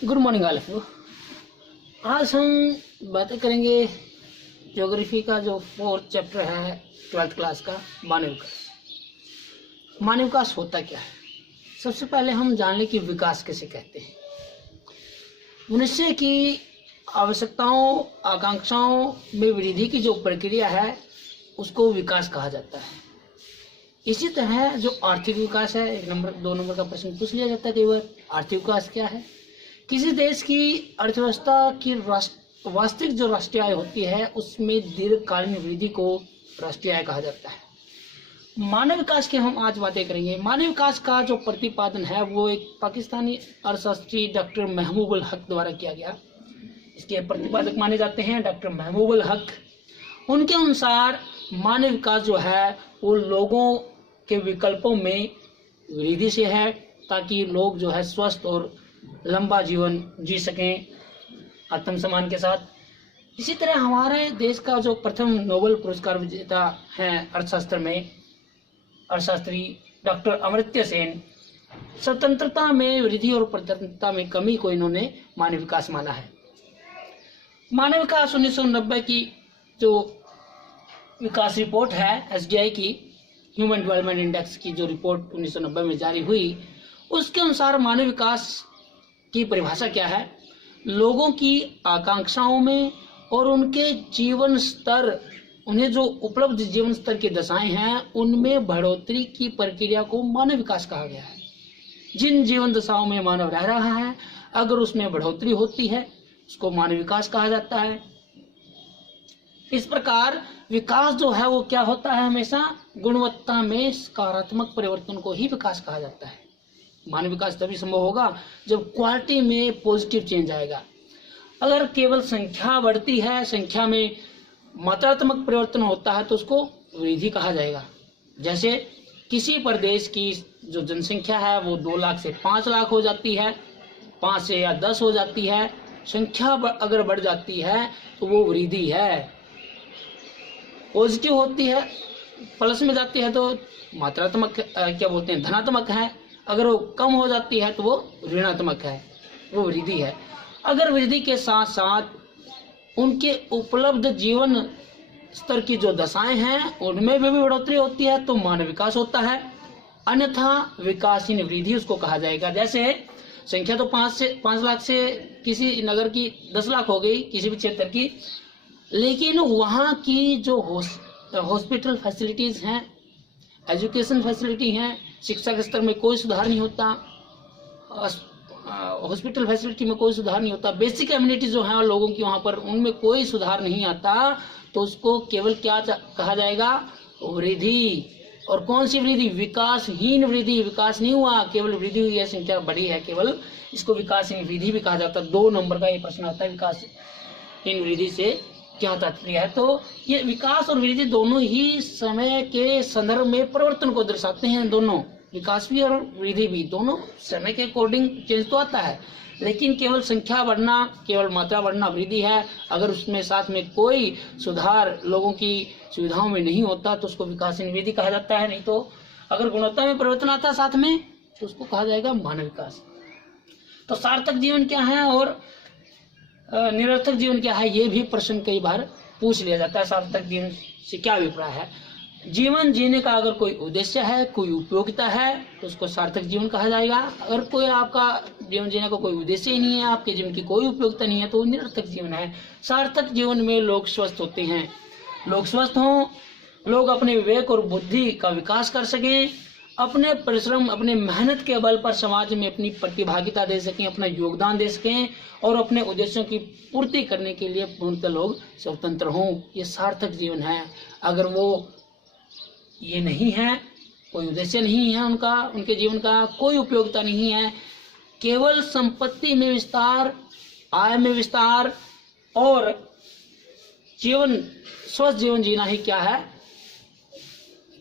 Good morning all of you. आज हम बातें करेंगे ज्योग्राफी का जो 4th चैप्टर है 12th क्लास का, मानव विकास। मानव विकास होता क्या है? सबसे पहले हम जान लें कि विकास किसे कहते हैं। मनुष्य की आवश्यकताओं आकांक्षाओं में वृद्धि की जो प्रक्रिया है उसको विकास कहा जाता है। इसी तरह जो आर्थिक विकास है, 2 नंबर का प्रश्न पूछ लिया जाता है कई बार, आर्थिक विकास क्या है? किसी देश की अर्थव्यवस्था की वास्तविक जो राष्ट्रीय आय होती है उसमें दीर्घकालीन वृद्धि को राष्ट्रीय आय कहा जाता है। मानव विकास की हम आज बातें करेंगे। मानव विकास का जो प्रतिपादन है वो एक पाकिस्तानी अर्थशास्त्री डॉक्टर महबूबुल हक द्वारा किया गया। इसके प्रतिपादक माने जाते हैं डॉक्टर महबूबुल हक। उनके अनुसार मानव विकास जो है वो लोगों के विकल्पों में वृद्धि से है, ताकि लोग जो है स्वस्थ और लंबा जीवन जी सकें आत्मसम्मान के साथ। इसी तरह हमारे देश का जो प्रथम नोबेल पुरस्कार विजेता हैं अर्थशास्त्र में, अर्थशास्त्री डॉक्टर अमर्त्य सेन, स्वतंत्रता में वृद्धि और प्रजातंत्रता में कमी को इन्होंने मानव विकास माना है। मानव विकास 1990 की जो विकास रिपोर्ट है एसडीआई की, ह्यूमन डेवलपमेंट इंडेक्स की जो रिपोर्ट 1990 में जारी हुई, उसके अनुसार मानव विकास की परिभाषा क्या है? लोगों की आकांक्षाओं में और उनके जीवन स्तर, उन्हें जो उपलब्ध जीवन स्तर की दशाएं हैं उनमें बढ़ोतरी की प्रक्रिया को मानव विकास कहा गया है। जिन जीवन दशाओं में मानव रह रहा है अगर उसमें बढ़ोतरी होती है उसको मानव विकास कहा जाता है। इस प्रकार विकास जो है वो क्या होता है? हमेशा गुणवत्ता में सकारात्मक परिवर्तन को ही विकास कहा जाता है। मानव विकास तभी संभव होगा जब क्वालिटी में पॉजिटिव चेंज आएगा। अगर केवल संख्या बढ़ती है, संख्या में मात्रात्मक परिवर्तन होता है तो उसको वृद्धि कहा जाएगा। जैसे किसी प्रदेश की जो जनसंख्या है वो 2 लाख से 5 लाख हो जाती है, 5 से या 10 हो जाती है, संख्या अगर बढ़ जाती है तो वो वृद्धि है। पॉजिटिव होती है, प्लस में जाती है तो मात्रात्मक क्या बोलते हैं, धनात्मक है। अगर वो कम हो जाती है तो वो ऋणात्मक है, वो वृद्धि है। अगर वृद्धि के साथ साथ उनके उपलब्ध जीवन स्तर की जो दशाएं हैं उनमें भी बढ़ोतरी होती है तो मानव विकास होता है। अन्यथा विकासहीन वृद्धि उसको कहा जाएगा। जैसे संख्या तो 5 लाख से किसी नगर की 10 लाख हो गई, किसी भी क्षेत्र की, लेकिन वहाँ की जो हॉस्पिटल फैसिलिटीज हैं, एजुकेशन फैसिलिटी हैं, शिक्षा के स्तर में कोई सुधार नहीं होता, हॉस्पिटल फैसिलिटी में कोई सुधार नहीं होता, बेसिक एम्यूनिटीज जो हैं लोगों की वहाँ पर उनमें कोई सुधार नहीं आता, तो उसको केवल क्या कहा जाएगा? वृद्धि। और कौन सी वृद्धि? विकासहीन वृद्धि। विकास नहीं हुआ, केवल वृद्धि हुई है, संख्या बढ़ी है केवल, इसको विकासहीन वृद्धि भी कहा जाता है। 2 नंबर का ये प्रश्न आता है, विकासहीन वृद्धि से क्या तात्पर्य है? तो ये विकास और वृद्धि दोनों ही समय के संदर्भ में परिवर्तन को दर्शाते हैं। दोनों, विकास भी और वृद्धि भी, दोनों समय के अकॉर्डिंग चेंज तो आता है, लेकिन केवल संख्या बढ़ना, केवल मात्रा बढ़ना वृद्धि है। अगर उसमें साथ में कोई सुधार लोगों की सुविधाओं में नहीं होता तो उसको विकासहीन वृद्धि कहा जाता है। नहीं तो अगर गुणवत्ता में परिवर्तन आता है साथ में तो उसको कहा जाएगा मानव विकास। तो सार्थक जीवन क्या है और निरर्थक जीवन क्या है, ये भी प्रश्न कई बार पूछ लिया जाता है। सार्थक जीवन से क्या अभिप्राय है? जीवन जीने का अगर कोई उद्देश्य है, कोई उपयोगिता है तो उसको सार्थक जीवन कहा जाएगा। अगर कोई आपका जीवन जीने का कोई उद्देश्य ही नहीं है, आपके जीवन की कोई उपयोगिता नहीं है, तो निरर्थक जीवन है। सार्थक जीवन में लोग स्वस्थ होते हैं, लोग स्वस्थ हों, लोग अपने विवेक और बुद्धि का विकास कर सकें, अपने परिश्रम, अपने मेहनत के बल पर समाज में अपनी प्रतिभागिता दे सकें, अपना योगदान दे सकें और अपने उद्देश्यों की पूर्ति करने के लिए पूर्णतः लोग स्वतंत्र हों। ये सार्थक जीवन है। अगर वो ये नहीं है, कोई उद्देश्य नहीं है उनका, उनके जीवन का कोई उपयोगिता नहीं है, केवल संपत्ति में विस्तार, आय में विस्तार और स्वस्थ जीवन जीना ही क्या है?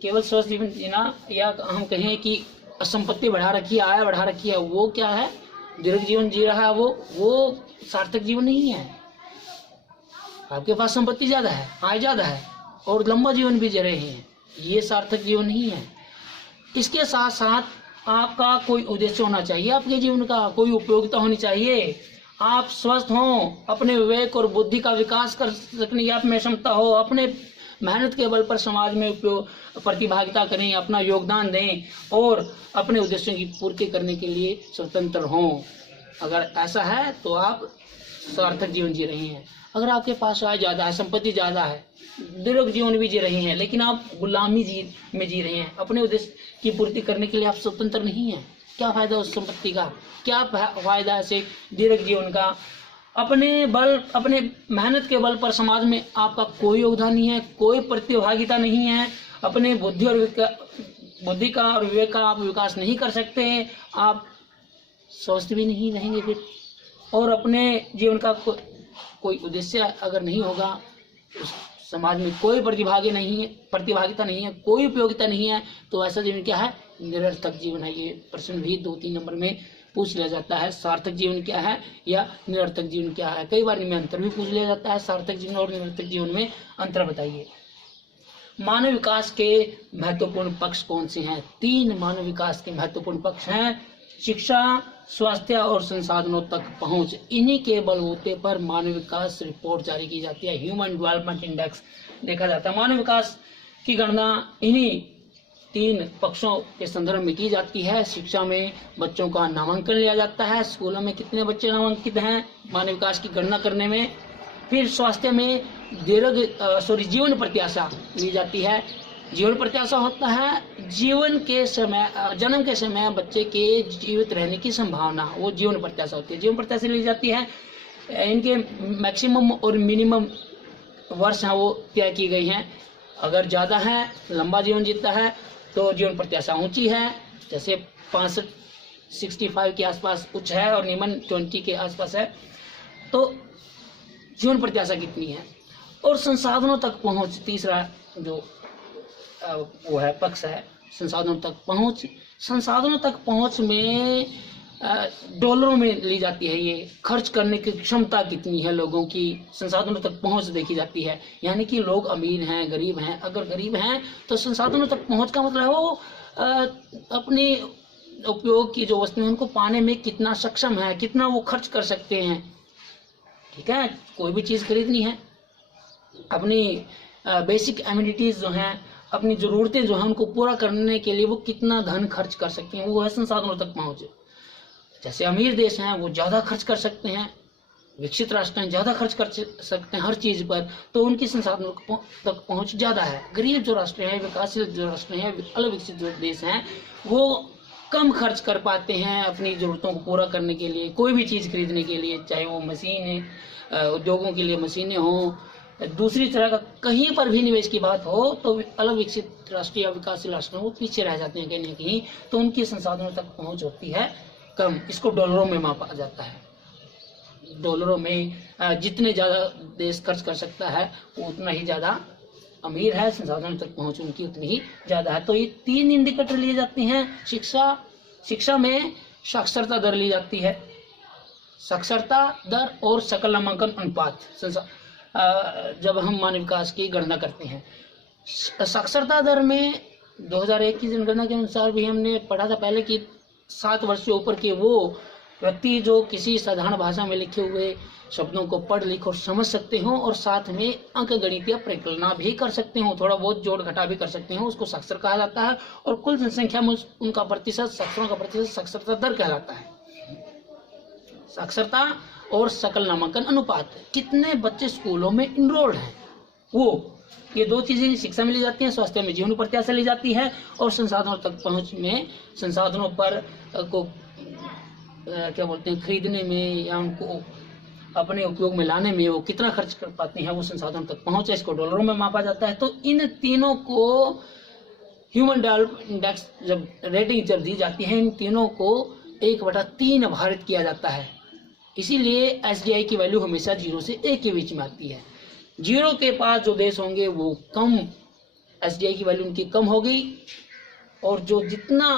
केवल स्वस्थ जीवन जीना, या हम कहें कि संपत्ति बढ़ा रखी है, आय बढ़ा रखी है, वो क्या है? दीर्घ जीवन जी रहा है, वो सार्थक जीवन नहीं है। आपके पास संपत्ति ज्यादा है, आय ज्यादा है और लंबा जीवन भी जी रहे हैं, ये सार्थक जीवन नहीं है। इसके साथ साथ आपका कोई उद्देश्य होना चाहिए, आपके जीवन का कोई उपयोगिता होनी चाहिए। आप स्वस्थ हों, अपने विवेक और बुद्धि का विकास कर सकने की आप में क्षमता हो, अपने मेहनत के बल पर समाज में उपयोग प्रतिभागिता करें, अपना योगदान दें और अपने उद्देश्यों की पूर्ति करने के लिए स्वतंत्र हों। अगर ऐसा है तो आप सार्थक जीवन जी रहे हैं। अगर आपके पास आय ज़्यादा है, संपत्ति ज़्यादा है, दीर्घ जीवन भी जी रहे हैं, लेकिन आप गुलामी में जी रहे हैं, अपने उद्देश्य की पूर्ति करने के लिए आप स्वतंत्र नहीं हैं, क्या फायदा उस संपत्ति का, क्या फायदा ऐसे दीर्घ जीवन का। अपने मेहनत के बल पर समाज में आपका कोई योगदान नहीं है, कोई प्रतिभागिता नहीं है, अपने बुद्धि का और विवेक का आप विकास नहीं कर सकते हैं, आप स्वस्थ भी नहीं रहेंगे फिर, और अपने जीवन का कोई उद्देश्य अगर नहीं होगा, तो समाज में कोई प्रतिभागिता नहीं है, कोई उपयोगिता नहीं है, तो ऐसा जीवन क्या है, निरर्थक जीवन है। ये प्रश्न भी 2-3 नंबर में पूछ लिया जाता है, सार्थक जीवन क्या है या निरर्थक जीवन क्या है। कई बार इनमें अंतर भी पूछ लिया जाता है, सार्थक जीवन और निरर्थक जीवन में अंतर बताइए। मानव विकास के महत्वपूर्ण पक्ष कौन से हैं? 3 मानव विकास के महत्वपूर्ण पक्ष हैं। शिक्षा, स्वास्थ्य और संसाधनों तक पहुंच। इन्हीं के बलबूते पर मानव विकास रिपोर्ट जारी की जाती है, ह्यूमन डेवलपमेंट इंडेक्स देखा जाता है। मानव विकास की गणना इन्हीं 3 पक्षों के संदर्भ में की जाती है। शिक्षा में बच्चों का नामांकन लिया जाता है, स्कूलों में कितने बच्चे नामांकित हैं मानव विकास की गणना करने में। फिर स्वास्थ्य में जीवन प्रत्याशा ली जाती है। जीवन प्रत्याशा होता है जीवन के समय, जन्म के समय बच्चे के जीवित रहने की संभावना, वो जीवन प्रत्याशा होती है। जीवन प्रत्याशा ली जाती है, इनके मैक्सिमम और मिनिमम वर्ष हैं वो तय की गई हैं। अगर ज़्यादा है, लंबा जीवन जीता है, तो जीवन प्रत्याशा ऊंची है, जैसे 65 के आसपास उच्च है और निम्न 20 के आसपास है, तो जीवन प्रत्याशा कितनी है। और संसाधनों तक पहुंच, तीसरा जो वो है पक्ष है, संसाधनों तक पहुंच। संसाधनों तक पहुंच में डॉलरों में ली जाती है, ये खर्च करने की क्षमता कितनी है लोगों की, संसाधनों तक पहुंच देखी जाती है। यानी कि लोग अमीर हैं, गरीब हैं। अगर गरीब हैं तो संसाधनों तक पहुंच का मतलब है वो अपने उपयोग की जो वस्तुएं उनको पाने में कितना सक्षम है, कितना वो खर्च कर सकते हैं। ठीक है, कोई भी चीज़ खरीदनी है, अपनी बेसिक एमिनिटीज जो हैं, अपनी ज़रूरतें जो हैं उनको पूरा करने के लिए वो कितना धन खर्च कर सकते हैं, वो है संसाधनों तक पहुँच। जैसे अमीर देश हैं वो ज़्यादा खर्च कर सकते हैं, विकसित राष्ट्र हैं ज़्यादा खर्च कर सकते हैं हर चीज़ पर, तो उनकी संसाधनों तक पहुँच ज़्यादा है। गरीब जो राष्ट्र हैं, विकासशील जो राष्ट्र हैं, अल्प विकसित जो देश हैं, वो कम खर्च कर पाते हैं अपनी ज़रूरतों को पूरा करने के लिए, कोई भी चीज़ खरीदने के लिए, चाहे वो मशीन, उद्योगों के लिए मशीनें हों, दूसरी तरह का कहीं पर भी निवेश की बात हो, तो अलग विकसित राष्ट्र या विकासशील राष्ट्र वो पीछे रह जाते हैं कहीं ना कहीं, तो उनकी संसाधनों तक पहुंच होती है कम। इसको डॉलरों में मापा जाता है। डॉलरों में जितने ज़्यादा देश खर्च कर सकता है वो उतना ही ज़्यादा अमीर है, संसाधनों तक पहुंच उनकी उतनी ही ज़्यादा है। तो ये 3 इंडिकेटर लिए जाते हैं। शिक्षा में साक्षरता दर ली जाती है, साक्षरता दर और सकल नामांकन अनुपात जब हम मानव विकास की गणना करते हैं। साक्षरता दर में 2001 की जनगणना के अनुसार भी हमने पढ़ा था पहले कि 7 वर्ष से ऊपर के वो व्यक्ति जो किसी साधारण भाषा में लिखे हुए शब्दों को पढ़ लिख और समझ सकते हो और साथ में अंकगणितीय परिकल्पना भी कर सकते हो, थोड़ा बहुत जोड़ घटा भी कर सकते हो, उसको साक्षर कहा जाता है। और कुल जनसंख्या में उनका प्रतिशत, साक्षरों का प्रतिशत साक्षरता दर कहलाता है। साक्षरता और सकल नामांकन अनुपात, कितने बच्चे स्कूलों में इनरोल्ड हैं, वो ये 2 चीजें शिक्षा में ली जाती हैं। स्वास्थ्य में जीवन प्रत्याशा ली जाती है और संसाधनों तक पहुंच में संसाधनों पर को क्या बोलते हैं, खरीदने में या उनको अपने उपयोग में लाने में वो कितना खर्च कर पाते हैं, वो संसाधनों तक पहुंच है, इसको डॉलरों में मापा जाता है। तो इन तीनों को ह्यूमन डेवलपमेंट इंडेक्स जब रेटिंग जब दी जाती है, इन तीनों को 1/3 भारित किया जाता है। इसीलिए एसडीआई की वैल्यू हमेशा 0 से 1 के बीच में आती है। 0 के पास जो देश होंगे वो कम, एसडीआई की वैल्यू उनकी कम होगी, और जो जितना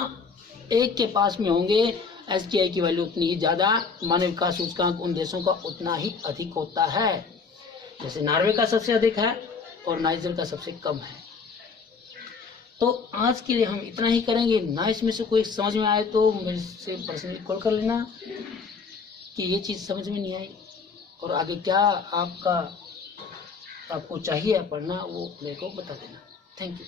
1 के पास में होंगे एसडीआई की वैल्यू उतनी ही ज़्यादा। मानव विकास सूचकांक उन देशों का उतना ही अधिक होता है। जैसे नॉर्वे का सबसे अधिक है और नाइजर का सबसे कम है। तो आज के लिए हम इतना ही करेंगे। ना इसमें से कोई समझ में आए तो मेरे से पर्सनली कॉल कर लेना कि ये चीज़ समझ में नहीं आई, और आगे क्या आपको चाहिए पढ़ना वो मेरे को बता देना। Thank you.